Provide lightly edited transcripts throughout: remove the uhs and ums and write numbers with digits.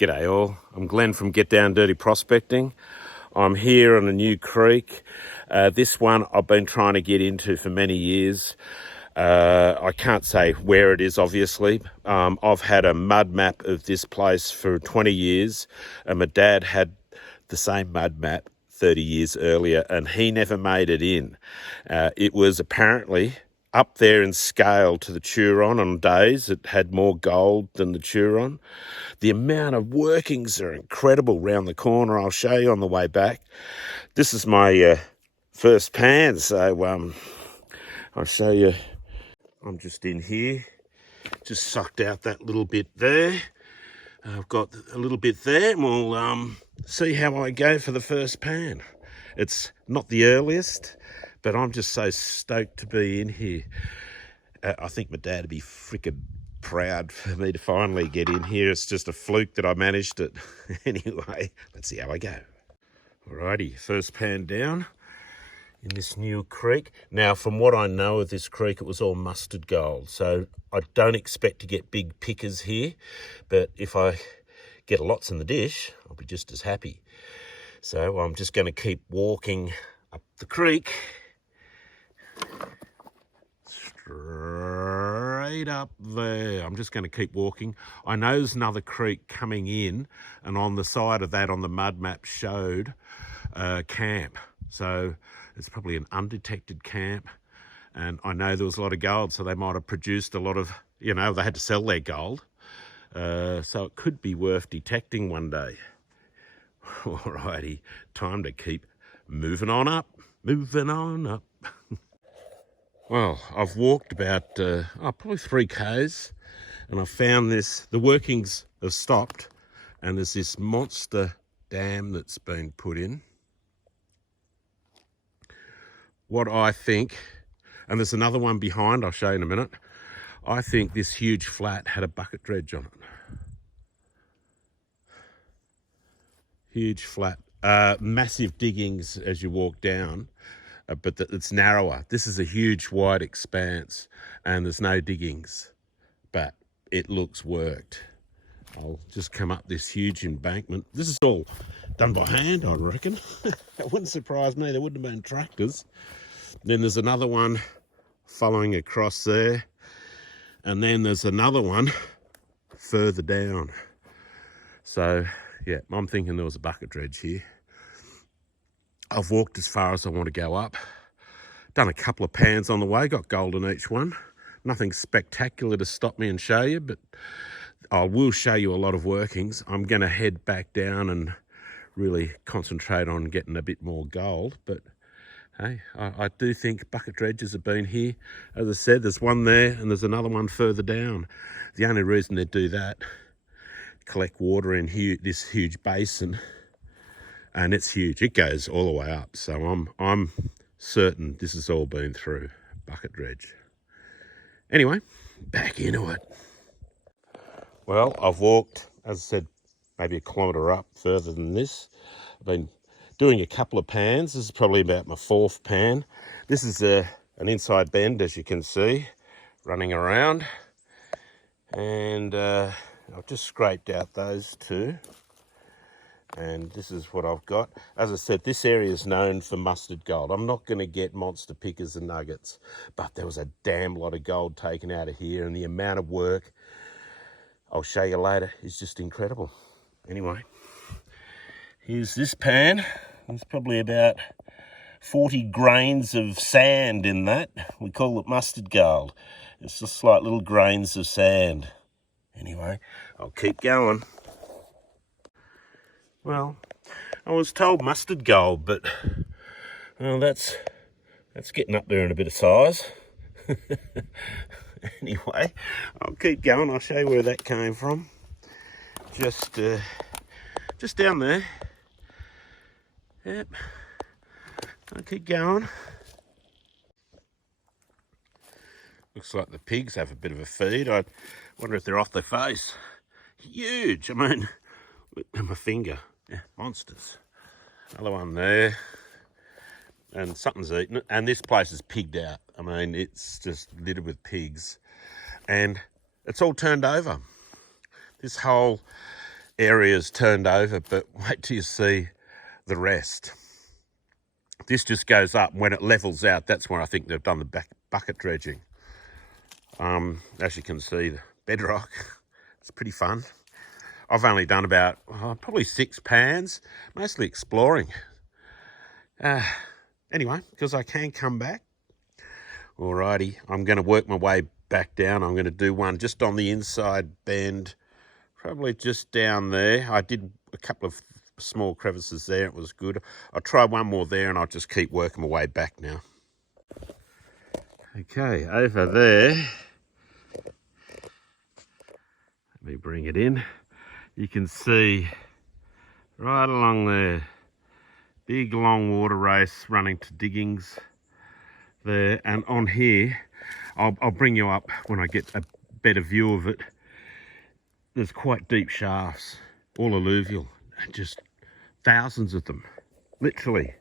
G'day all, I'm Glenn from Get Down Dirty Prospecting. I'm here on a new creek. This one I've been trying to get into for many years. I can't say where it is, obviously. I've had a mud map of this place for 20 years, and my dad had the same mud map 30 years earlier, and he never made it in. It was apparently up there in scale to the Turon on days. It had more gold than the Turon. The amount of workings are incredible round the corner. I'll show you on the way back. This is my first pan, so I'll show you. I'm just in here, just sucked out that little bit there. I've got a little bit there, and we'll see how I go for the first pan. It's not the earliest, but I'm just so stoked to be in here. I think my dad would be freaking proud for me to finally get in here. It's just a fluke that I managed it. Anyway, let's see how I go. Alrighty, first pan down in this new creek. Now, from what I know of this creek, it was all mustard gold, so I don't expect to get big pickers here, but if I get lots in the dish, I'll be just as happy. So I'm just going to keep walking up the creek, straight up there. I'm just going to keep walking. I know there's another creek coming in, and on the side of that, on the mud map, showed camp. So it's probably an undetected camp, and I know there was a lot of gold, so they might have produced a lot of, they had to sell their gold. So it could be worth detecting one day. Alrighty, time to keep moving on up. Well, I've walked about probably 3 k's, and I found this. The workings have stopped, and there's this monster dam that's been put in. What I think, and there's another one behind, I'll show you in a minute. I think this huge flat had a bucket dredge on it. Huge flat, massive diggings as you walk down, but it's narrower. This is a huge wide expanse, and there's no diggings, but it looks worked. I'll just come up this huge embankment. This is all done by hand, I reckon. It wouldn't surprise me. There wouldn't have been tractors. Then there's another one following across there, and then there's another one further down. So yeah, I'm thinking there was a bucket dredge here. I've walked as far as I want to go up. Done a couple of pans on the way, got gold in each one. Nothing spectacular to stop me and show you, but I will show you a lot of workings. I'm going to head back down and really concentrate on getting a bit more gold. But hey, I do think bucket dredges have been here. As I said, there's one there and there's another one further down. The only reason they do that, collect water in this huge basin, and it's huge. It goes all the way up. So I'm certain this has all been through bucket dredge. Anyway, back into it. Well, I've walked, as I said, maybe a kilometre up further than this. I've been doing a couple of pans. This is probably about my 4th pan. This is an inside bend, as you can see, running around. And I've just scraped out those 2. And this is what I've got. As I said, this area is known for mustard gold. I'm not going to get monster pickers and nuggets, but there was a damn lot of gold taken out of here, and the amount of work, I'll show you later, is just incredible. Anyway, here's this pan. There's probably about 40 grains of sand in that. We call it mustard gold. It's just like little grains of sand. Anyway, I'll keep going. Well, I was told mustard gold, but well, that's getting up there in a bit of size. Anyway, I'll keep going. I'll show you where that came from. Just down there. Yep. I'll keep going. Looks like the pigs have a bit of a feed. I wonder if they're off their face. Huge. I mean, look at my finger. Yeah, monsters. Another one there. And something's eaten it. And this place is pigged out. I mean, it's just littered with pigs. And it's all turned over. This whole areas turned over, but wait till you see the rest. This just goes up. When it levels out, that's when I think they've done the bucket dredging. As you can see, the bedrock, it's pretty fun. I've only done about probably 6 pans, mostly exploring. Anyway, because I can come back. Alrighty, I'm going to work my way back down. I'm going to do one just on the inside bend, probably just down there. I did a couple of small crevices there. It was good. I'll try one more there and I'll just keep working my way back now. Okay, over there, let me bring it in. You can see right along there, big long water race running to diggings there, and on here, I'll bring you up when I get a better view of it. There's quite deep shafts, all alluvial, just thousands of them, literally.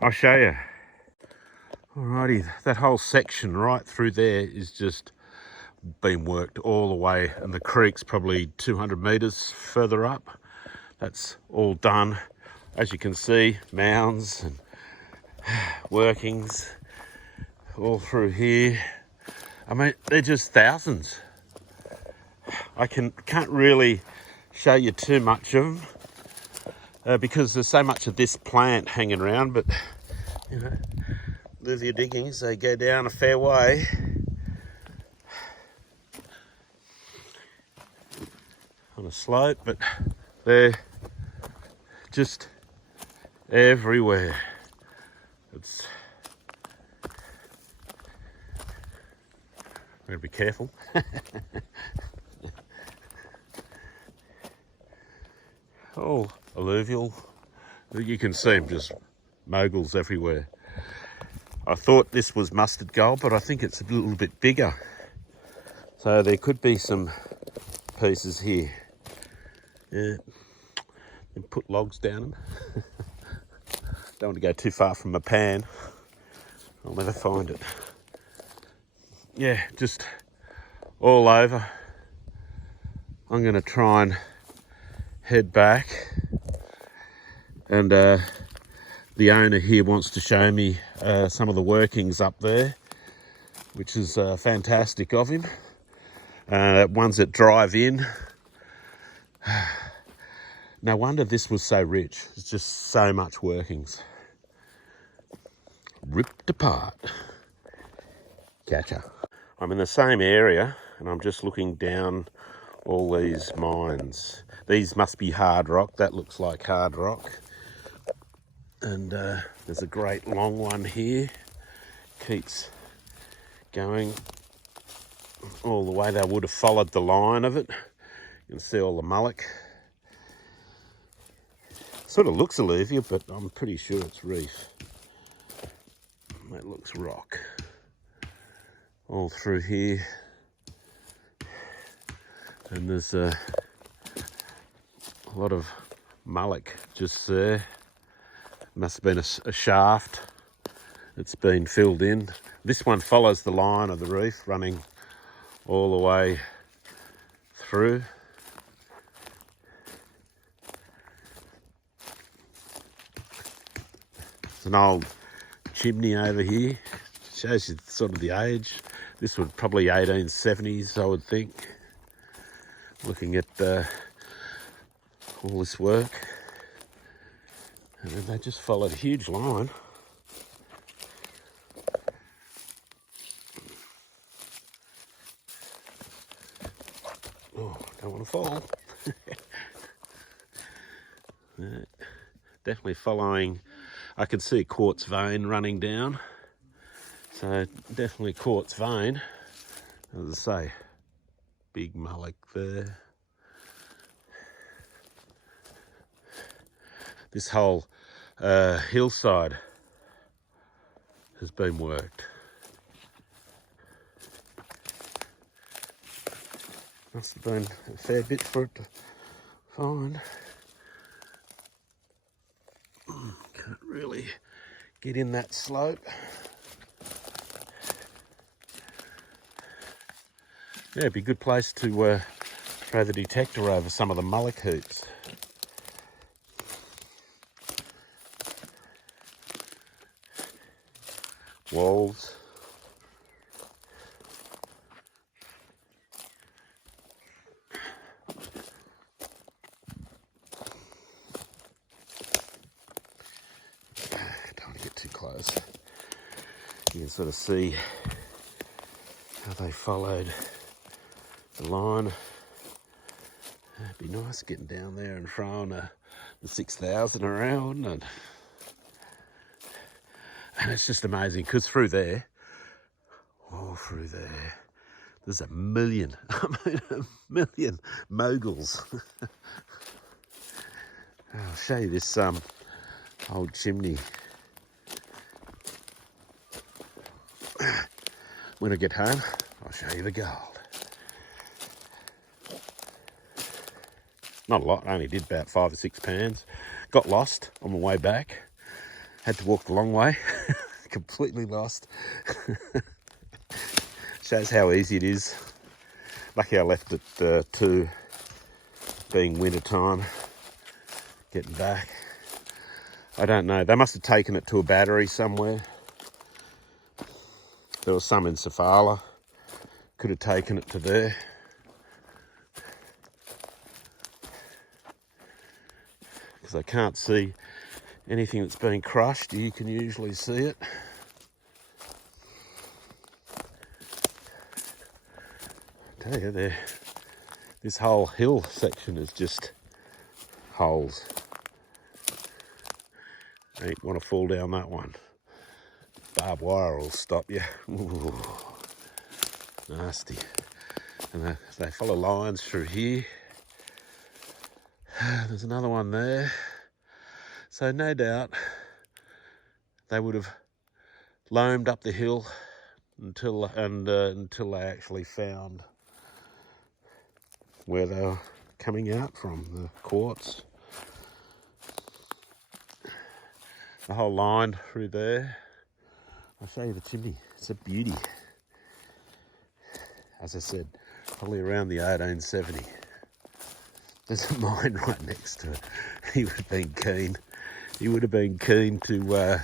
I'll show you. Alrighty, that whole section right through there is just been worked all the way, and the creek's probably 200 metres further up. That's all done. As you can see, mounds and workings all through here. I mean, they're just thousands. I can't really show you too much of them because there's so much of this plant hanging around, but you know, alluvial diggings, they go down a fair way. On a slope, but they're just everywhere. It's, I'm going to be careful. Oh, alluvial. You can see them, just moguls everywhere. I thought this was mustard gold, but I think it's a little bit bigger. So there could be some pieces here. Yeah, and put logs down them. Don't want to go too far from my pan. I'll never find it. Yeah, just all over. I'm going to try and head back. And the owner here wants to show me some of the workings up there, which is fantastic of him. Ones that drive in. No wonder this was so rich. It's just so much workings. Ripped apart. Catcher. I'm in the same area and I'm just looking down all these mines. These must be hard rock. That looks like hard rock. And there's a great long one here. Keeps going all the way. They would have followed the line of it. You can see all the mullock. Sort of looks alluvial, but I'm pretty sure it's reef. That looks rock. All through here. And there's a lot of mullock just there. Must have been a shaft. It's been filled in. This one follows the line of the reef, running all the way through. It's an old chimney over here. Shows you sort of the age. This would probably 1870s, I would think. Looking at all this work. And then they just followed a huge line. Oh, don't want to fall. Definitely following. I can see a quartz vein running down. So definitely quartz vein. As I say, big mullock there. This whole hillside has been worked. Must have been a fair bit for it to find. Can't really get in that slope. Yeah, it'd be a good place to throw the detector over some of the mullock heaps. walls. Don't want to get too close. You can sort of see how they followed the line. It'd be nice getting down there and throwing the 6,000 around, and it's just amazing because through there, there's a million, a million moguls. I'll show you this old chimney when I get home. I'll show you the gold. Not a lot, I only did about 5 or 6 pans. Got lost on my way back. Had to walk the long way. Completely lost. Shows how easy it is. Lucky I left it 2, being winter time. Getting back. I don't know. They must have taken it to a battery somewhere. There was some in Safala. Could have taken it to there. Because I can't see anything that's been crushed. You can usually see it. I tell you, this whole hill section is just holes. I ain't want to fall down that one. Barbed wire will stop you. Ooh, nasty. And they follow lines through here. There's another one there. So no doubt they would have loamed up the hill until they actually found where they were coming out from, the quartz. The whole line through there. I'll show you the chimney. It's a beauty. As I said, probably around the 1870. There's a mine right next to it. He would have been keen. He would have been keen to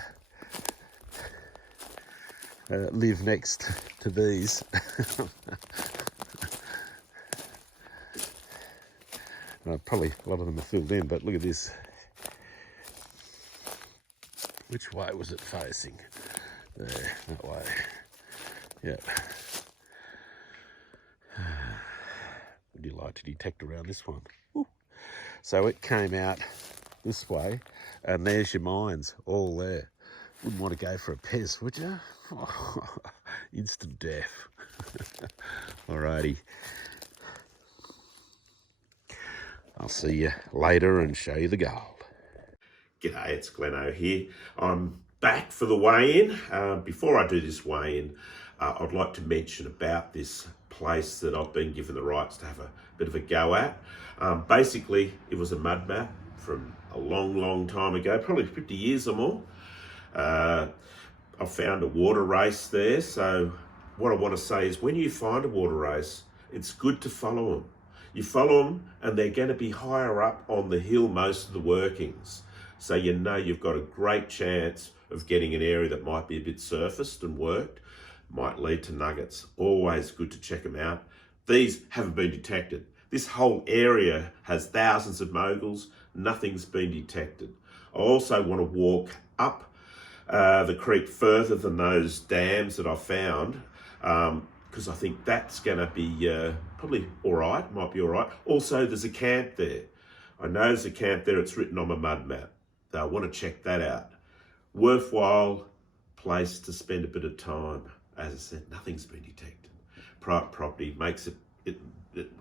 live next to these. Probably a lot of them are filled in, but look at this. Which way was it facing? There, that way. Yep. Would you like to detect around this one? Ooh. So it came out this way, and there's your mines all there. Wouldn't want to go for a piss, would you? Oh, instant death. Alrighty. I'll see you later and show you the gold. G'day, it's Gleno here. I'm back for the weigh-in. Before I do this weigh-in, I'd like to mention about this place that I've been given the rights to have a bit of a go at. Basically, it was a mud map from a long time ago, probably 50 years or more. I found a water race there, so what I want to say is when you find a water race, it's good to follow them. You follow them and they're going to be higher up on the hill most of the workings. So you know you've got a great chance of getting an area that might be a bit surfaced and worked, might lead to nuggets. Always good to check them out. These haven't been detected. This whole area has thousands of moguls, nothing's been detected. I also want to walk up the creek further than those dams that I found, because I think that's going to be probably all right, might be all right. Also, there's a camp there. I know there's a camp there, it's written on my mud map. So I want to check that out. Worthwhile place to spend a bit of time. As I said, nothing's been detected. Private property makes it,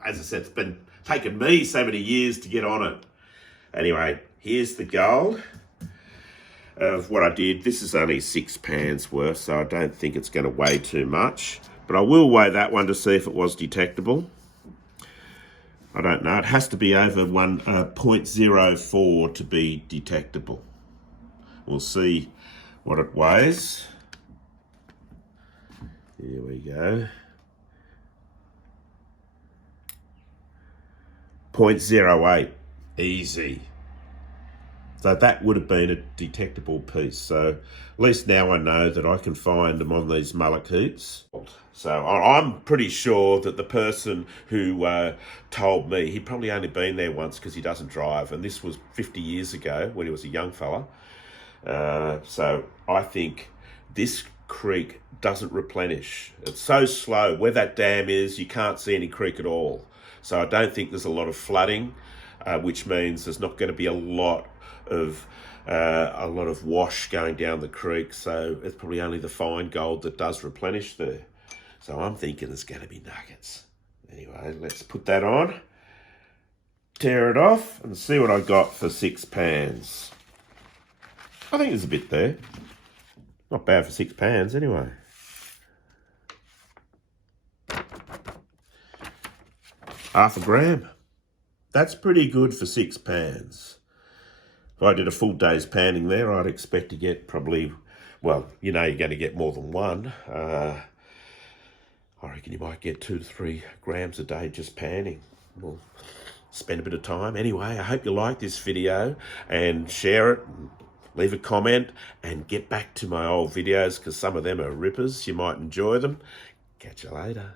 as I said, it's been taking me so many years to get on it. Anyway, here's the gold of what I did. This is only 6 pans worth, so I don't think it's going to weigh too much. But I will weigh that one to see if it was detectable. I don't know. It has to be over 0.04 to be detectable. We'll see what it weighs. Here we go. 0.08. Easy. So that would have been a detectable piece. So at least now I know that I can find them on these mullock heaps. So I'm pretty sure that the person who told me, he'd probably only been there once because he doesn't drive, and this was 50 years ago when he was a young fella. So I think this creek doesn't replenish. It's so slow. Where that dam is, you can't see any creek at all. So I don't think there's a lot of flooding, which means there's not going to be a lot of wash going down the creek. So it's probably only the fine gold that does replenish there. So I'm thinking there's going to be nuggets. Anyway, let's put that on, tear it off, and see what I got for 6 pans. I think there's a bit there. Not bad for 6 pans anyway. Half a gram. That's pretty good for 6 pans. If I did a full day's panning there, I'd expect to get probably, well, you know you're going to get more than one. I reckon you might get 2 to 3 grams a day just panning. We'll spend a bit of time. Anyway, I hope you like this video and share it. Leave a comment and get back to my old videos because some of them are rippers. You might enjoy them. Catch you later.